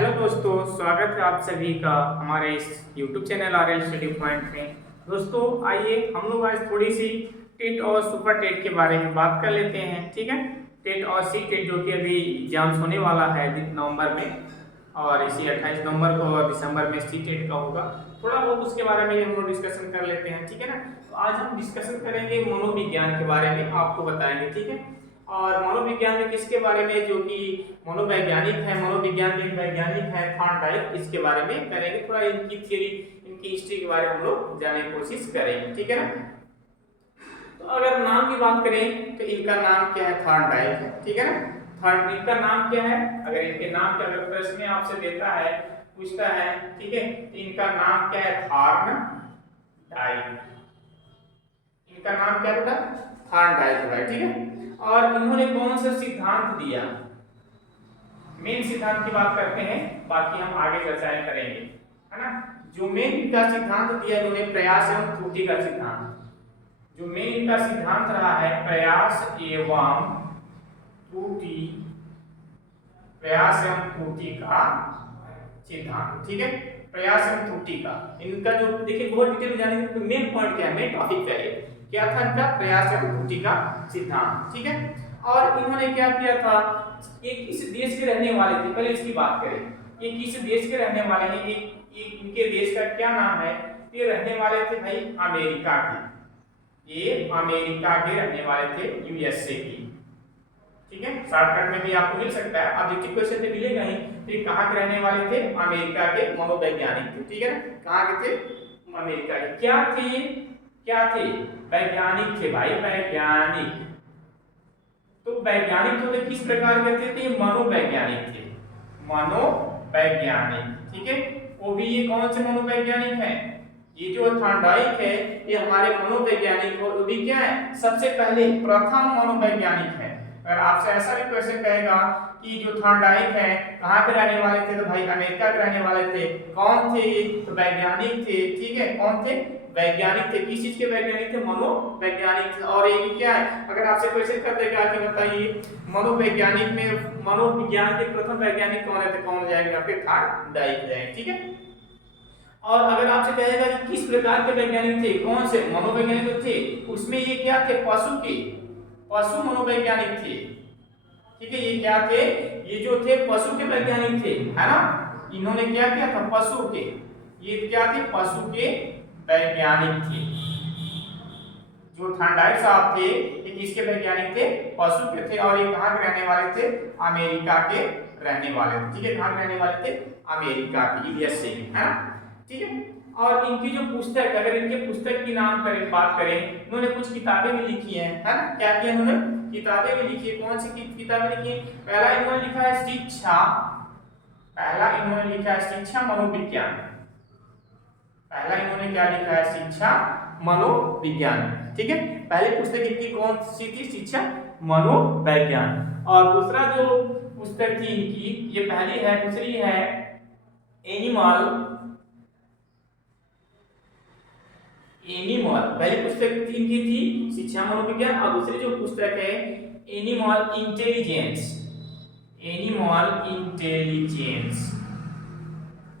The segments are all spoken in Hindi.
हेलो दोस्तों, स्वागत है आप सभी का हमारे इस YouTube channel RL study point में। दोस्तों आइए हम लोग आज थोड़ी सी टेट और सुपर टेट के बारे में बात कर लेते हैं। ठीक है, टेट और सी टेट जो कि अभी एग्जाम्स होने वाला है नवंबर में, और इसी 28 नवंबर को और दिसंबर में सी टेट का होगा। थोड़ा बहुत उसके बारे में हम लोग डिस्कशन कर लेते हैं। ठीक है ना, तो आज हम डिस्कशन करेंगे मनोविज्ञान के बारे में, आपको बताएंगे। ठीक है, और मनोविज्ञान में किसके बारे में, जो कि मनोवैज्ञानिक है, मनोविज्ञान में वैज्ञानिक है थॉर्नडाइक, इसके बारे में करेंगे। थोड़ा इनकी थ्योरी, इनकी हिस्ट्री के बारे में हम लोग जानने की कोशिश करेंगे। ठीक है ना, तो अगर नाम की बात करें तो इनका नाम क्या है, थॉर्नडाइक है। ठीक है ना, थॉर्न इनका नाम क्या है, अगर इनके नाम के अगर प्रश्न आपसे देता है, पूछता है, ठीक है, तो इनका नाम क्या है, थॉर्नडाइक। इनका नाम क्या बेटा, थॉर्नडाइक है। ठीक है, और इन्होंने कौन सा सिद्धांत दिया, मेन सिद्धांत की बात करते हैं, बाकी हम आगे चर्चाएं करेंगे, है ना। जो मेन इनका सिद्धांत दिया इन्होंने, प्रयास एवं त्रुटि का सिद्धांत। जो मेन इनका सिद्धांत रहा है प्रयास एवं त्रुटि, प्रयास एवं त्रुटि का सिद्धांत। ठीक है, प्रयास एवं त्रुटि का इनका जो देखिए बहुत डिटेल में जानेंगे तो मेन पॉइंट क्या है, मेन टॉपिक क्या है, क्या था इनका प्रयास एवं त्रुटि का सिद्धांत। ठीक है, और इन्होंने क्या किया था, ये किस देश के रहने वाले थे, पहले इसकी बात करें। ये किस देश के रहने वाले हैं, एक इनके देश का क्या नाम है, ये रहने वाले थे भाई अमेरिका के, ये अमेरिका के रहने वाले थे, यूएसए की। ठीक है, शॉर्टकट में भी आपको मिल सकता है, ऑब्जेक्टिव क्वेश्चन में मिलेगा ही। तो कहां के रहने वाले थे, अमेरिका के मनोवैज्ञानिक थे। ठीक है ना, कहां के थे, अमेरिका के। क्या थे, क्या थे, वैज्ञानिक थे भाई, वैज्ञानिक। तो वैज्ञानिक तो किस प्रकार के थे, मनोवैज्ञानिक थे, मनोवैज्ञानिक। ठीक है, वो भी ये कौन से मनोवैज्ञानिक हैं, ये जो थॉर्नडाइक है ये हमारे मनोवैज्ञानिक हो, वो भी क्या है, सबसे पहले प्रथम मनोवैज्ञानिक है। अगर आपसे ऐसा भी क्वेश्चन कहेगा कि जो थॉर्नडाइक है कहाँ के रहने वाले थे, तो भाई अमेरिका के रहने वाले थे। कौन थे ये, तो वैज्ञानिक थे। ठीक है, कौन थे, वैज्ञानिक थे। किस चीज के वैज्ञानिक थे, मनोवैज्ञानिक थे। और ये भी क्या है, अगर आपसे क्वेश्चन कर देगा कि बताइए मनोवैज्ञानिक में, मनोविज्ञान के प्रथम वैज्ञानिक कौन है, तो कौन जाएंगे आपके, थॉर्नडाइक जाएंगे। ठीक है, और अगर आपसे कहेगा कि किस प्रकार के वैज्ञानिक थे, कौन से मनोवैज्ञानिक थे, उसमें ये क्या थे, पशु के, पशु मनोवैज्ञानिक थे। ठीक है, ये क्या थे, ये जो थे पशु के वैज्ञानिक थे, है ना। इन्होंने क्या किया था, पशु के, ये क्या थे, पशु के वैज्ञानिक थे। जो थॉर्नडाइक साहब थे ये किसके वैज्ञानिक थे, पशु के थे। और ये कहाँ के रहने वाले थे, अमेरिका के रहने वाले थे। ठीक है, कहाँ के रहने वाले थे, अमेरिका के, यूएसए के, है ना। ठीक है, और इनकी जो पुस्तक, अगर इनके पुस्तक की नाम करें, बात करें, इन्होंने कुछ किताबें भी लिखी हैं, है ना। क्या किया इन्होंने, किताबें भी लिखी है। कौन सी किताबें लिखी, पहला इन्होंने लिखा है शिक्षा, पहला इन्होंने लिखा है शिक्षा मनोविज्ञान। पहला इन्होंने क्या लिखा है, शिक्षा मनोविज्ञान। ठीक है, पहली पुस्तक इनकी कौन सी थी, शिक्षा मनोविज्ञान। और दूसरा जो पुस्तक थी इनकी, ये पहली है, दूसरी है एनिमल, एनिमल। पहली पुस्तक इनकी थी शिक्षा मनोविज्ञान, और दूसरी जो पुस्तक है एनिमल इंटेलिजेंस, एनिमल इंटेलिजेंस।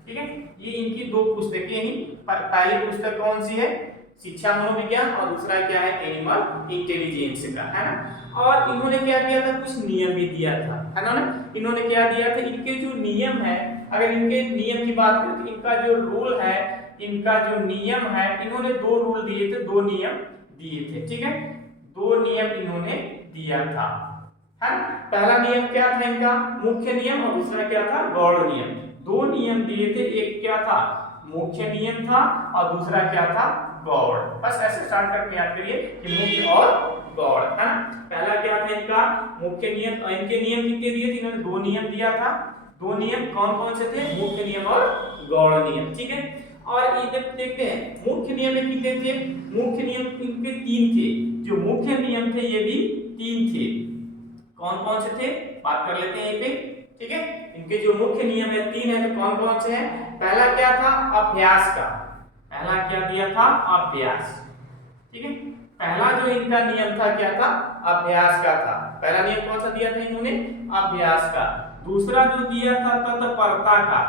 ठीक है, ये इनकी दो पुस्तकें हैं। पहली पुस्तक कौन सी है, शिक्षा मनोविज्ञान, और दूसरा क्या है, एनिमल इंटेलिजेंस का, है ना। और इन्होंने क्या किया था, कुछ नियम भी दिया था, है ना। इन्होंने क्या दिया था, इनके जो नियम है, अगर इनके नियम की बात करें तो इनका जो रूल है, इनका जो नियम है, इन्होंने दो रूल दिए थे, दो नियम दिए थे। ठीक है, दो नियम इन्होंने दिया था, है ना। पहला नियम क्या था इनका, मुख्य नियम, और दूसरा क्या था, गौड़ नियम। दो नियम दिए थे, एक क्या था, मुख्य नियम था, और दूसरा क्या था, गौड़। बस ऐसे शॉर्टकट में याद करिए कि मुख्य और गौड़, है ना। पहला क्या था इनका, मुख्य नियम। और इनके नियम कितने दिए थे, इन्होंने दो नियम दिया था। दो नियम कौन कौन से थे, मुख्य नियम और गौड़ नियम। ठीक है, और ये देखते हैं मुख्य नियम में कितने थे, मुख्य नियम इनके तीन थे। जो मुख्य नियम थे ये भी तीन थे। कौन कौन से थे, बात कर लेते हैं ये पे। ठीक है, इनके जो मुख्य नियम है तीन है, तो कौन कौन से हैं। पहला क्या था, अभ्यास का, पहला क्या दिया था, अभ्यास। ठीक है, पहला जो इनका नियम था क्या था, अभ्यास का था। पहला नियम कौन सा दिया था इन्होंने? अभ्यास का। दूसरा जो दिया था तत्परता का।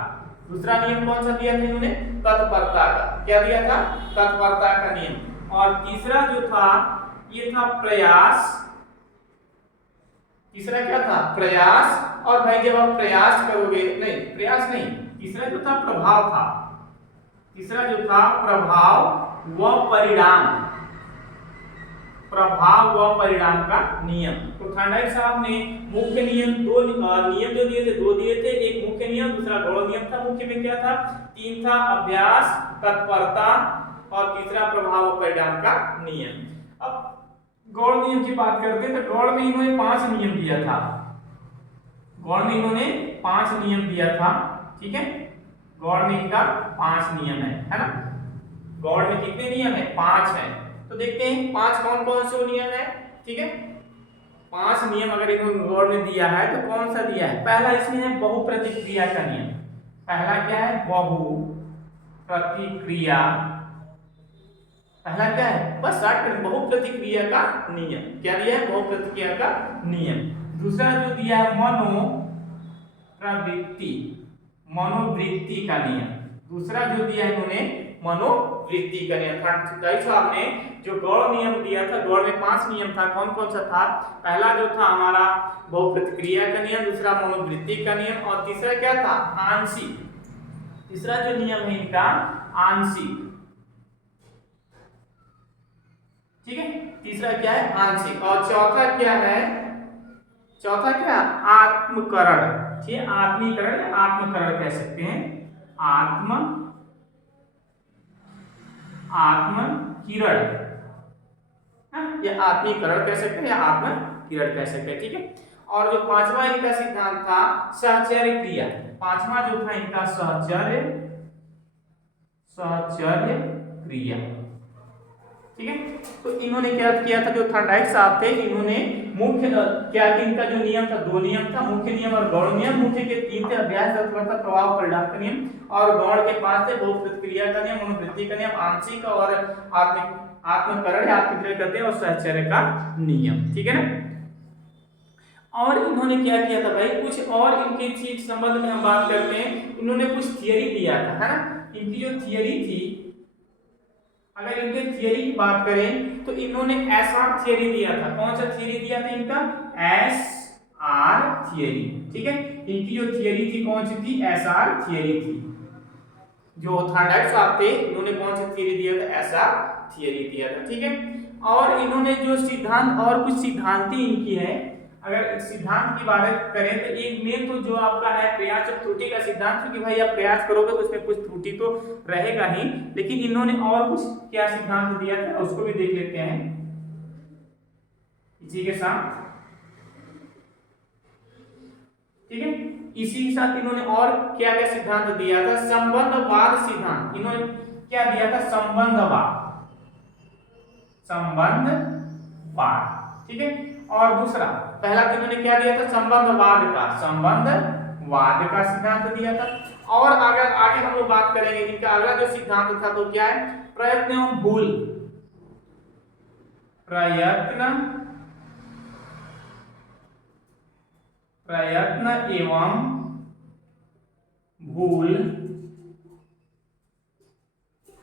दूसरा नियम कौन सा दिया था इन्होंने? तत्परता का। क्या दिया था? तत्परता का नियम। और तीसरा जो था ये था प्रयास। तीसरा क्या था? प्रयास। और भाई जब आप प्रयास करोगे, नहीं प्रयास नहीं, तीसरा जो था प्रभाव था। तीसरा जो था प्रभाव व परिणाम। प्रभाव व परिणाम का नियम। तो थॉर्नडाइक साहब ने मुख्य नियम नियम जो दिए थे, दो दिए थे। एक मुख्य नियम, दूसरा गौण नियम था। मुख्य में क्या था? 3 था, अभ्यास, तत्परता और तीसरा प्रभाव व परिणाम का नियम। अब गौण नियम की बात करते हैं तो गौण में इन्होंने 5 नियम दिया था। गौण में इन्होंने 5 नियम दिया था। ठीक है, गौण में इनका 5 नियम है ना? गौण में कितने नियम है? 5 है। तो देखते हैं 5 कौन कौन से नियम है। ठीक है, 5 नियम अगर इन्होंने गौण में दिया है तो कौन सा दिया है? पहला इसमें है बहुप्रतिक्रिया का नियम। पहला क्या है? बहुप्रतिक्रिया। पहला क्या है? बस स्टार्ट करें, बहुप्रतिक्रिया का नियम। क्या दिया है? बहुप्रतिक्रिया का नियम। दूसरा जो दिया है मनोप्रवृत्ति, मनोवृत्ति का नियम। दूसरा जो दिया है इन्होंने मनोवृत्ति का नियम। थॉर्नडाइक साहब ने जो गौण नियम दिया था, गौण में 5 नियम था। कौन कौन सा था? पहला जो था हमारा बहुप्रतिक्रिया का नियम, दूसरा मनोवृत्ति का नियम और तीसरा क्या था? आंशिक। तीसरा जो नियम है इनका आंशिक। ठीक है, तीसरा क्या है? आंशिक। और चौथा क्या है? चौथा क्या? आत्मकरण। ठीक है, आत्मीकरण या आत्मकरण कह सकते हैं। आत्मकिरण या आत्मीकरण कह सकते हैं या आत्मकिरण कह सकते हैं। ठीक है, और जो 5वां इनका सिद्धांत था सहचर्य क्रिया। 5वां जो था इनका सहचर्य क्रिया। ठीक है, तो इन्होंने क्या किया था? जो थॉर्नडाइक साहब थे इन्होंने मुख्य क्या कि इनका जो नियम था, 2 नियम था, मुख्य नियम और गौण नियम। मुख्य के 3 थे, अभ्यास, तत्परता, प्रभाव, परिणाम का नियम। और गौण के 5 थे, बहुप्रतिक्रिया का नियम, मनोवृत्ति का नियम, आंशिक और आत्मकरण या आत्मक्रिया करते हैं और सहचर्य का नियम। ठीक है ना? और इन्होंने क्या किया था भाई? कुछ और इनके चीज संबंध में हम बात करते हैं। इन्होंने कुछ थियरी दिया था, है ना? इनकी जो थियरी थी, अगर इनके थियरी की बात करें तो इन्होंने एसआर थियरी दिया था। कौन सा थियरी दिया था इनका? SR theory. ठीक है, इनकी जो थियरी थी कौन सी थी? एसआर थियरी थी। जो थॉर्नडाइक साहब थे इन्होंने कौन सी थियरी दिया था? एसआर थियरी दिया था। ठीक है, और इन्होंने जो सिद्धांत और कुछ सिद्धांति इनकी है। अगर सिद्धांत की बात करें तो एक मेन तो जो आपका है प्रयास और त्रुटि का सिद्धांत, क्योंकि भाई आप प्रयास करोगे तो उसमें कुछ त्रुटि तो रहेगा ही, लेकिन इन्होंने और कुछ क्या सिद्धांत दिया था उसको भी देख लेते हैं इसी के साथ। ठीक है, इसी के साथ इन्होंने और क्या क्या सिद्धांत दिया था? संबंधवाद सिद्धांत। इन्होंने क्या दिया था? संबंधवाद। ठीक है, और दूसरा पहला तो इन्होंने क्या दिया था? संबंधवाद का सिद्धांत दिया था। और अगर आगे हम लोग बात करेंगे इनका अगला जो सिद्धांत था तो क्या है? प्रयत्न एवं भूल। प्रयत्न एवं भूल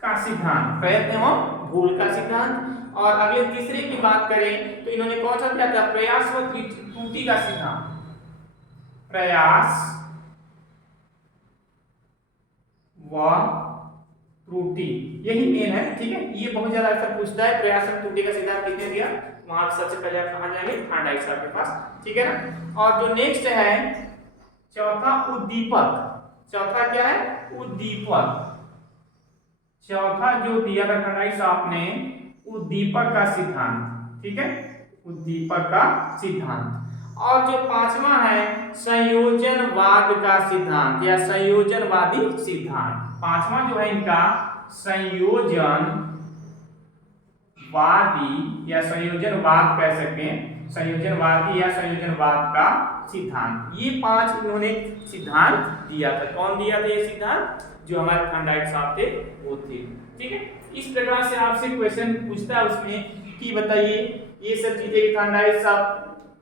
का सिद्धांत। प्रयत्न एवं भूल का सिद्धांत। और अगले तीसरे की बात करें तो इन्होंने कौन सा दिया था? प्रयास व त्रुटि का सिद्धांत। प्रयास व त्रुटि, यही मेन है। ठीक है, ये बहुत ज्यादा अक्सर पूछता है, प्रयास व त्रुटि का सिद्धांत किसने दिया? वहां सबसे पहले आप कहां जाएंगे? थॉर्नडाइक साहब के पास। ठीक है ना? और जो नेक्स्ट है चौथा, उद्दीपक। चौथा क्या है? उद्दीपक। चौथा जो दिया था थॉर्नडाइक साहब ने उद्दीपक का सिद्धांत। ठीक है, उद्दीपक का सिद्धांत। और जो 5वां है संयोजनवाद का सिद्धांत या संयोजनवादी सिद्धांत। 5वां जो है इनका संयोजनवादी या संयोजनवाद कह सकते हैं, संयोजनवादी या संयोजनवाद का सिद्धांत। ये 5 इन्होंने सिद्धांत दिया था। कौन दिया था ये सिद्धांत? जो हमारे थॉर्नडाइक साहब थे वो थे। ठीक है, इस प्रकार से आपसे क्वेश्चन पूछता है उसमें कि बताइए ये सब चीजें थॉर्नडाइक साहब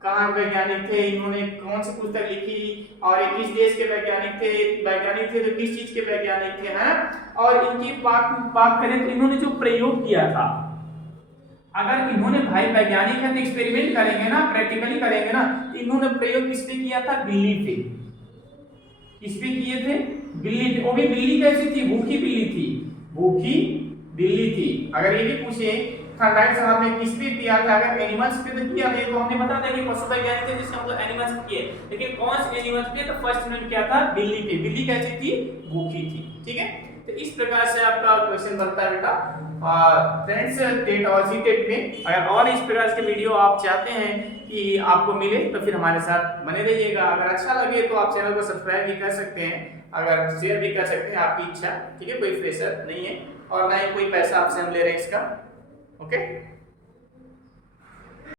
कहाँ वैज्ञानिक थे, इन्होंने कौन सी पुस्तक लिखी, और ये किस देश के वैज्ञानिक थे तो किस चीज के वैज्ञानिक थे, है। और इनकी बात करें तो इन्होंने जो प्रयोग किया था, अगर इन्होंने भाई वैज्ञानिक है तो एक्सपेरिमेंट करेंगे ना, प्रैक्टिकली करेंगे ना, तो इन्होंने प्रयोग किस पे किया था, बिल्ली पे। किस पे किए थे, बिल्ली पे। वो भी बिल्ली कैसी थी, भूखी बिल्ली थी, भूखी बिल्ली थी। अगर ये भी पूछे थॉर्नडाइक साहब ने किस पे किया था, अगर एनिमल्स पे तो किया था, तो हमने बता दिया कि पशु वैज्ञानिक थे जिसका मतलब एनिमल्स पे किए, लेकिन कौन से एनिमल्स पे, तो फर्स्ट इन्होंने किया था बिल्ली पे। बिल्ली कैसी थी, भूखी थी। ठीक है, तो इस प्रकार से आपका क्वेश्चन बनता है बेटा। फ्रेंड्स, टेट और जीटेट में अगर और इस प्रकार के वीडियो आप चाहते हैं कि आपको मिले तो फिर हमारे साथ बने रहिएगा। अगर अच्छा लगे तो आप चैनल को सब्सक्राइब भी कर सकते हैं, अगर शेयर भी कर सकते हैं, आपकी इच्छा। ठीक है, कोई प्रेशर नहीं है और ना ही कोई पैसा आपसे हम ले रहे हैं इसका। ओके।